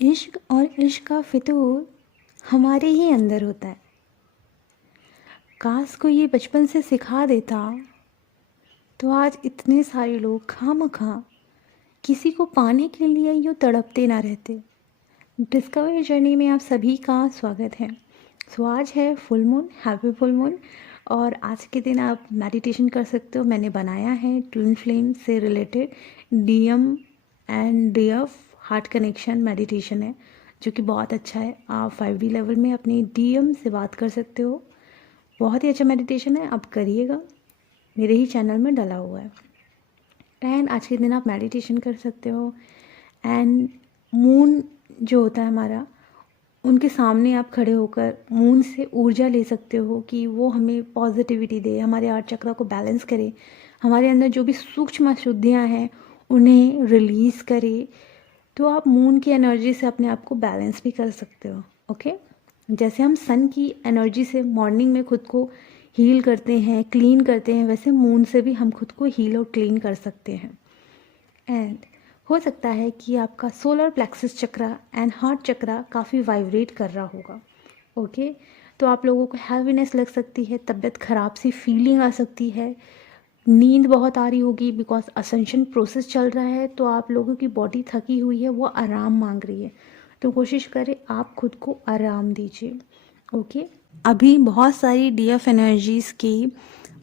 इश्क और इश्क का फितूर हमारे ही अंदर होता है। काश को ये बचपन से सिखा देता तो आज इतने सारे लोग खामखा किसी को पाने के लिए यूँ तड़पते ना रहते। डिस्कवरी जर्नी में आप सभी का स्वागत है। सो आज है full moon, happy full moon. और आज के दिन आप मेडिटेशन कर सकते हो। मैंने बनाया है ट्विन फ्लेम से related DM and DF heart connection meditation है, जो कि बहुत अच्छा है। आप 5D लेवल में अपने डीएम से बात कर सकते हो। बहुत ही अच्छा मेडिटेशन है, आप करिएगा। मेरे ही चैनल में डला हुआ है। एंड आज के दिन आप मेडिटेशन कर सकते हो। एंड मून जो होता है हमारा, उनके सामने आप खड़े होकर मून से ऊर्जा ले सकते हो कि वो हमें पॉजिटिविटी दे, हमारे आठ चक्रा को बैलेंस करे, हमारे अंदर जो भी सूक्ष्म अशुद्धियाँ हैं उन्हें रिलीज़ करे। तो आप मून की एनर्जी से अपने आप को बैलेंस भी कर सकते हो। ओके, जैसे हम सन की एनर्जी से मॉर्निंग में खुद को हील करते हैं, क्लीन करते हैं, वैसे मून से भी हम खुद को हील और क्लीन कर सकते हैं। एंड हो सकता है कि आपका solar plexus chakra and heart chakra काफ़ी वाइब्रेट कर रहा होगा। ओके, तो आप लोगों को हैवीनेस लग सकती है, तबीयत ख़राब सी फीलिंग आ सकती है, नींद बहुत आ रही होगी बिकॉज असेंशन प्रोसेस चल रहा है। तो आप लोगों की बॉडी थकी हुई है, वो आराम मांग रही है। तो कोशिश करें आप खुद को आराम दीजिए। ओके, अभी बहुत सारी डीएफ एनर्जीज़ की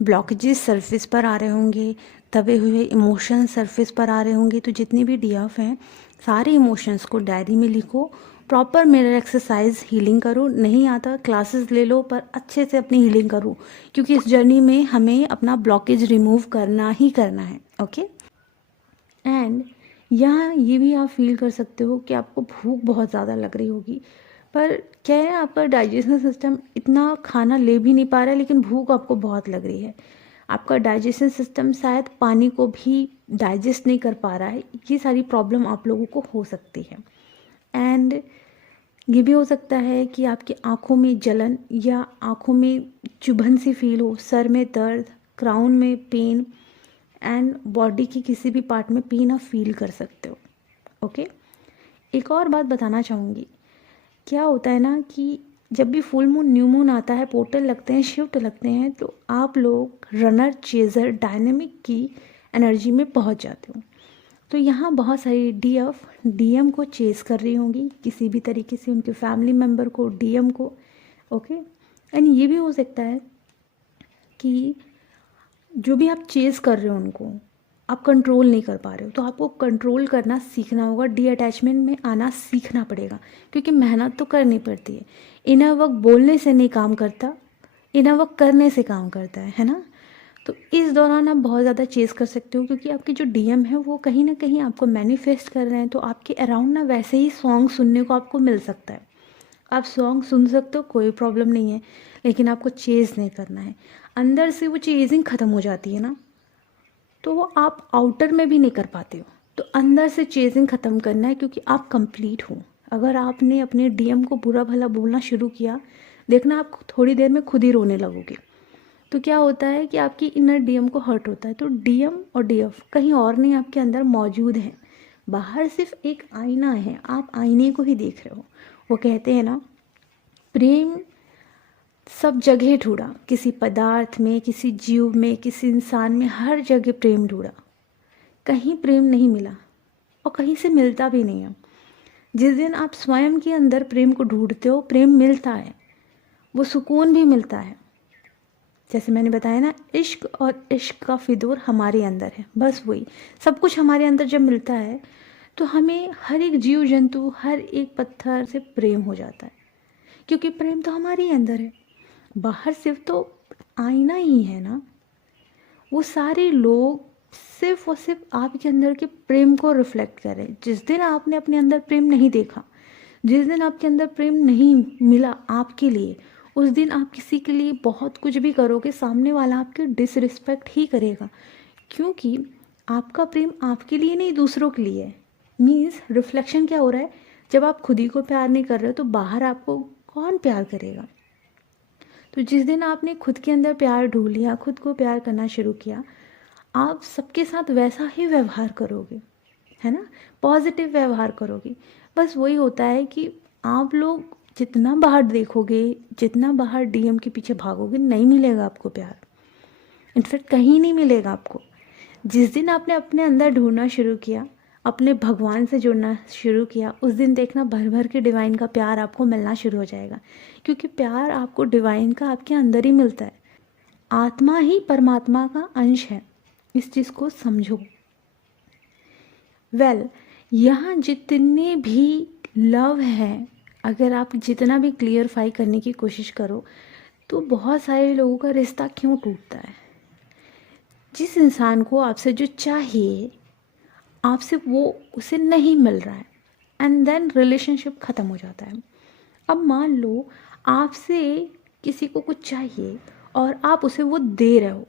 ब्लॉकेजेस सरफेस पर आ रहे होंगे, दबे हुए इमोशंस सरफेस पर आ रहे होंगे। तो जितनी भी डीएफ हैं, सारे इमोशंस को डायरी में लिखो, प्रॉपर मिरर एक्सरसाइज हीलिंग करो। नहीं आता क्लासेस ले लो, पर अच्छे से अपनी हीलिंग करो, क्योंकि इस जर्नी में हमें अपना ब्लॉकेज रिमूव करना ही करना है। ओके, एंड यहाँ ये भी आप फील कर सकते हो कि आपको भूख बहुत ज़्यादा लग रही होगी, पर क्या है, आपका डाइजेशन सिस्टम इतना खाना ले भी नहीं पा रहा है, लेकिन भूख आपको बहुत लग रही है। आपका डाइजेशन सिस्टम शायद पानी को भी डाइजेस्ट नहीं कर पा रहा है। ये सारी प्रॉब्लम आप लोगों को हो सकती है। एंड ये भी हो सकता है कि आपकी आँखों में जलन या आँखों में चुभन सी फील हो, सर में दर्द, क्राउन में पेन एंड बॉडी की किसी भी पार्ट में पेन आप फील कर सकते हो। ओके, एक और बात बताना चाहूँगी। क्या होता है ना कि जब भी फुल मून, न्यू मून आता है, पोर्टल लगते हैं, शिफ्ट लगते हैं, तो आप लोग रनर, चेजर, डायनेमिक की एनर्जी में पहुंच जाते हो। तो यहाँ बहुत सारी डीएफ डीएम को चेस कर रही होंगी किसी भी तरीके से, उनके फैमिली मेम्बर को, डीएम को। ओके, एंड ये भी हो सकता है कि जो भी आप चेस कर रहे हो उनको आप कंट्रोल नहीं कर पा रहे हो। तो आपको कंट्रोल करना सीखना होगा, डी अटैचमेंट में आना सीखना पड़ेगा, क्योंकि मेहनत तो करनी पड़ती है। इनर वर्क बोलने से नहीं काम करता, इनर वर्क करने से काम करता है ना। तो इस दौरान आप बहुत ज़्यादा चेस कर सकते हो, क्योंकि आपके जो डीएम है वो कहीं ना कहीं आपको मैनिफेस्ट कर रहे हैं। तो आपके अराउंड ना वैसे ही सॉन्ग सुनने को आपको मिल सकता है। आप सॉन्ग सुन सकते हो, कोई प्रॉब्लम नहीं है, लेकिन आपको चेज़ नहीं करना है। अंदर से वो चेजिंग ख़त्म हो जाती है ना, तो वो आप आउटर में भी नहीं कर पाते हो। तो अंदर से चेजिंग ख़त्म करना है, क्योंकि आप कंप्लीट हो। अगर आपने अपने डीएम को बुरा भला बोलना शुरू किया, देखना आप थोड़ी देर में खुद ही रोने लगोगे। तो क्या होता है कि आपकी इनर डीएम को हर्ट होता है। तो डीएम और डीएफ कहीं और नहीं, आपके अंदर मौजूद है। बाहर सिर्फ एक आईना है, आप आईने को ही देख रहे हो। वो कहते हैं ना, प्रेम सब जगह ढूंढा, किसी पदार्थ में, किसी जीव में, किसी इंसान में, हर जगह प्रेम ढूंढा, कहीं प्रेम नहीं मिला और कहीं से मिलता भी नहीं है। जिस दिन आप स्वयं के अंदर प्रेम को ढूंढते हो, प्रेम मिलता है, वो सुकून भी मिलता है। जैसे मैंने बताया ना, इश्क और इश्क का फितूर हमारे अंदर है। बस वही सब कुछ हमारे अंदर जब मिलता है, तो हमें हर एक जीव जंतु, हर एक पत्थर से प्रेम हो जाता है, क्योंकि प्रेम तो हमारे ही अंदर है। बाहर सिर्फ तो आईना ही है ना। वो सारे लोग सिर्फ और सिर्फ आपके अंदर के प्रेम को रिफ्लेक्ट कर रहे हैं। जिस दिन आपने अपने अंदर प्रेम नहीं देखा, जिस दिन आपके अंदर प्रेम नहीं मिला आपके लिए, उस दिन आप किसी के लिए बहुत कुछ भी करोगे, सामने वाला आपके डिसरिस्पेक्ट ही करेगा, क्योंकि आपका प्रेम आपके लिए नहीं, दूसरों के लिए है। मीन्स रिफ्लेक्शन क्या हो रहा है, जब आप खुद ही को प्यार नहीं कर रहे हो, तो बाहर आपको कौन प्यार करेगा। तो जिस दिन आपने खुद के अंदर प्यार ढूंढ लिया, खुद को प्यार करना शुरू किया, आप सबके साथ वैसा ही व्यवहार करोगे, है ना। पॉजिटिव व्यवहार करोगे। बस वही होता है कि आप लोग जितना बाहर देखोगे, जितना बाहर डीएम के पीछे भागोगे, नहीं मिलेगा आपको प्यार। इनफैक्ट कहीं नहीं मिलेगा आपको। जिस दिन आपने अपने अंदर ढूंढना शुरू किया, अपने भगवान से जुड़ना शुरू किया, उस दिन देखना भर भर के डिवाइन का प्यार आपको मिलना शुरू हो जाएगा। क्योंकि प्यार आपको डिवाइन का आपके अंदर ही मिलता है। आत्मा ही परमात्मा का अंश है, इस चीज़ को समझो। यहाँ जितने भी लव हैं, अगर आप जितना भी क्लियरफाई करने की कोशिश करो, तो बहुत सारे लोगों का रिश्ता क्यों टूटता है? जिस इंसान को आपसे जो चाहिए, आपसे वो उसे नहीं मिल रहा है, एंड देन रिलेशनशिप ख़त्म हो जाता है। अब मान लो आपसे किसी को कुछ चाहिए और आप उसे वो दे रहे हो,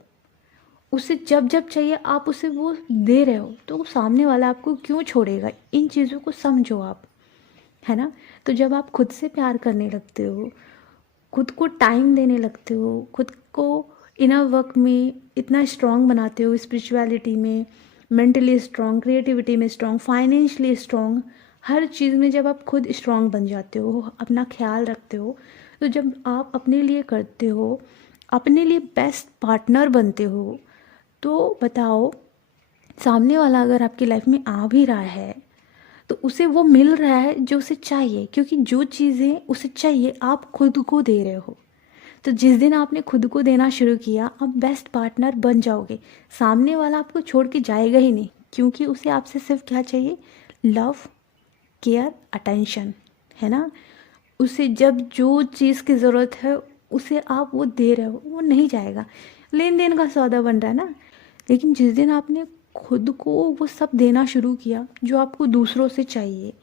उसे जब जब चाहिए आप उसे वो दे रहे हो, तो सामने वाला आपको क्यों छोड़ेगा? इन चीज़ों को समझो आप, है ना। तो जब आप खुद से प्यार करने लगते हो, खुद को टाइम देने लगते हो, खुद को इनर वर्क में इतना स्ट्रांग बनाते हो, स्पिरिचुअलिटी में मेंटली स्ट्रांग, क्रिएटिविटी में स्ट्रांग, फाइनेंशियली स्ट्रांग, हर चीज़ में जब आप खुद स्ट्रांग बन जाते हो, अपना ख्याल रखते हो, तो जब आप अपने लिए करते हो, अपने लिए बेस्ट पार्टनर बनते हो, तो बताओ सामने वाला अगर आपकी लाइफ में आ भी रहा है तो उसे वो मिल रहा है जो उसे चाहिए, क्योंकि जो चीज़ें उसे चाहिए आप खुद को दे रहे हो। तो जिस दिन आपने खुद को देना शुरू किया, आप बेस्ट पार्टनर बन जाओगे। सामने वाला आपको छोड़ के जाएगा ही नहीं, क्योंकि उसे आपसे सिर्फ क्या चाहिए? लव, केयर, अटेंशन, है ना। उसे जब जो चीज़ की ज़रूरत है उसे आप वो दे रहे हो, वो नहीं जाएगा। लेन देन का सौदा बन रहा है ना। लेकिन जिस दिन आपने खुद को वो सब देना शुरू किया जो आपको दूसरों से चाहिए,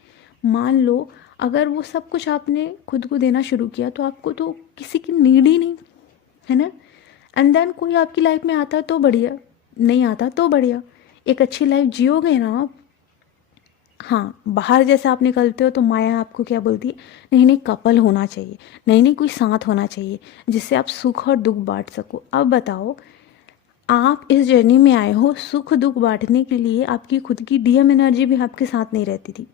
मान लो अगर वो सब कुछ आपने खुद को देना शुरू किया तो आपको तो किसी की नीड ही नहीं, है ना। एंड देन कोई आपकी लाइफ में आता तो बढ़िया, नहीं आता तो बढ़िया, एक अच्छी लाइफ जियोगे ना आप। हाँ, बाहर जैसे आप निकलते हो तो माया आपको क्या बोलती है? नहीं नहीं, कपल होना चाहिए, नहीं नहीं कोई साथ होना चाहिए जिससे आप सुख और दुख बांट सको। अब बताओ, आप इस जर्नी में आए हो सुख दुख बांटने के लिए, आपकी खुद की डीएम एनर्जी भी आपके साथ नहीं रहती थी,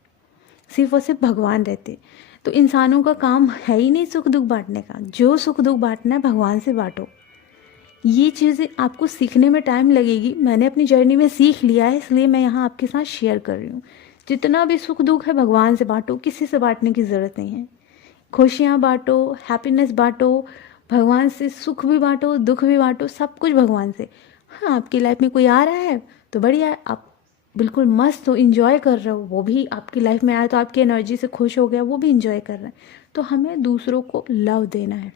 सिर्फ और सिर्फ भगवान रहते। तो इंसानों का काम है ही नहीं सुख दुख बांटने का। जो सुख दुख बांटना है भगवान से बांटो। ये चीज़ें आपको सीखने में टाइम लगेगी, मैंने अपनी जर्नी में सीख लिया है, इसलिए मैं यहाँ आपके साथ शेयर कर रही हूँ। जितना भी सुख दुख है भगवान से बांटो, किसी से बांटने की ज़रूरत नहीं है। खुशियाँ बांटो, हैप्पीनेस बांटो, भगवान से सुख भी बांटो, दुख भी बांटो, सब कुछ भगवान से। हाँ, आपकी लाइफ में कोई आ रहा है तो बढ़िया है, आप बिल्कुल मस्त हो, इंजॉय कर रहे हो, वो भी आपकी लाइफ में आया तो आपकी एनर्जी से खुश हो गया, वो भी इंजॉय कर रहे हैं। तो हमें दूसरों को लव देना है,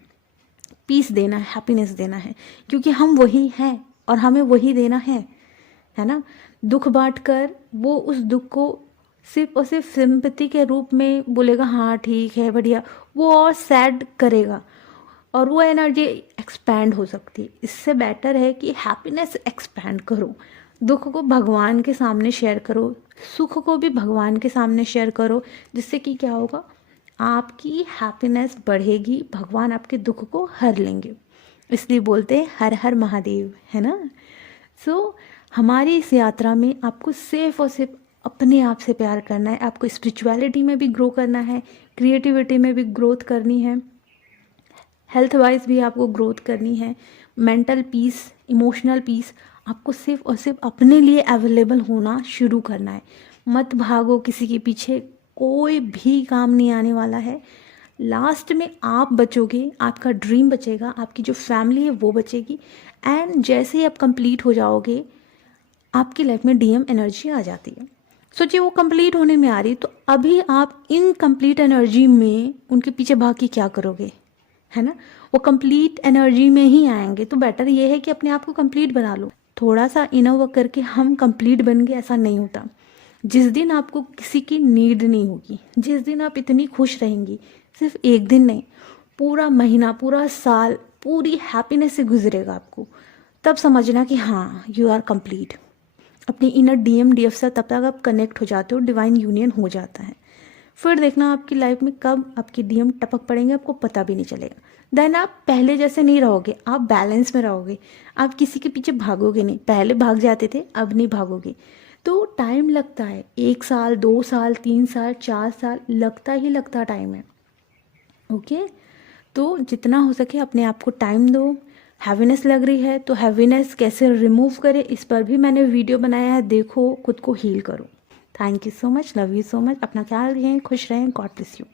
पीस देना है, हैप्पीनेस देना है, क्योंकि हम वही हैं और हमें वही देना है ना। दुख बांट कर वो उस दुख को सिर्फ और सिर्फ सिंपैथी के रूप में बोलेगा, हाँ ठीक है बढ़िया, वो और सैड करेगा और वो एनर्जी एक्सपैंड हो सकती है। इससे बेटर है कि हैप्पीनेस एक्सपैंड करो, दुख को भगवान के सामने शेयर करो, सुख को भी भगवान के सामने शेयर करो, जिससे कि क्या होगा? आपकी हैप्पीनेस बढ़ेगी, भगवान आपके दुख को हर लेंगे। इसलिए बोलते हैं हर हर महादेव, है ना। हमारी इस यात्रा में आपको सिर्फ और सिर्फ अपने आप से प्यार करना है, आपको स्पिरिचुअलिटी में भी ग्रो करना है, क्रिएटिविटी में भी ग्रोथ करनी है, हेल्थ वाइज भी आपको ग्रोथ करनी है, मेंटल पीस, इमोशनल पीस, आपको सिर्फ और सिर्फ अपने लिए अवेलेबल होना शुरू करना है। मत भागो किसी के पीछे, कोई भी काम नहीं आने वाला है। लास्ट में आप बचोगे, आपका ड्रीम बचेगा, आपकी जो फैमिली है वो बचेगी। एंड जैसे ही आप कंप्लीट हो जाओगे, आपकी लाइफ में डीएम एनर्जी आ जाती है। सोचिए वो कंप्लीट होने में आ रही, तो अभी आप इनकम्प्लीट एनर्जी में उनके पीछे भाग के क्या करोगे, है ना। वो कंप्लीट एनर्जी में ही आएंगे, तो बेटर ये है कि अपने आप को कंप्लीट बना लो। थोड़ा सा इनर वर्क करके हम कंप्लीट बन गए, ऐसा नहीं होता। जिस दिन आपको किसी की नीड नहीं होगी, जिस दिन आप इतनी खुश रहेंगी, सिर्फ एक दिन नहीं, पूरा महीना, पूरा साल, पूरी हैप्पीनेस से गुजरेगा आपको, तब समझना कि हाँ यू आर कंप्लीट। अपनी इनर डीएम डीएफ से तब तक आप कनेक्ट हो जाते हो, डिवाइन यूनियन हो जाता है। फिर देखना आपकी लाइफ में कब आपकी डीएम टपक पड़ेंगे, आपको पता भी नहीं चलेगा। देन आप पहले जैसे नहीं रहोगे, आप बैलेंस में रहोगे, आप किसी के पीछे भागोगे नहीं। पहले भाग जाते थे, अब नहीं भागोगे। तो टाइम लगता है, 1 साल 2 साल 3 साल 4 साल लगता ही लगता टाइम है। ओके, तो जितना हो सके अपने आप को टाइम दो। हैवीनेस लग रही है तो हैवीनेस कैसे रिमूव करें इस पर भी मैंने वीडियो बनाया है, देखो, खुद को हील करो। Thank you so much, love you so much, अपना ख्याल रखें, खुश रहें, गॉड ब्लेस यू।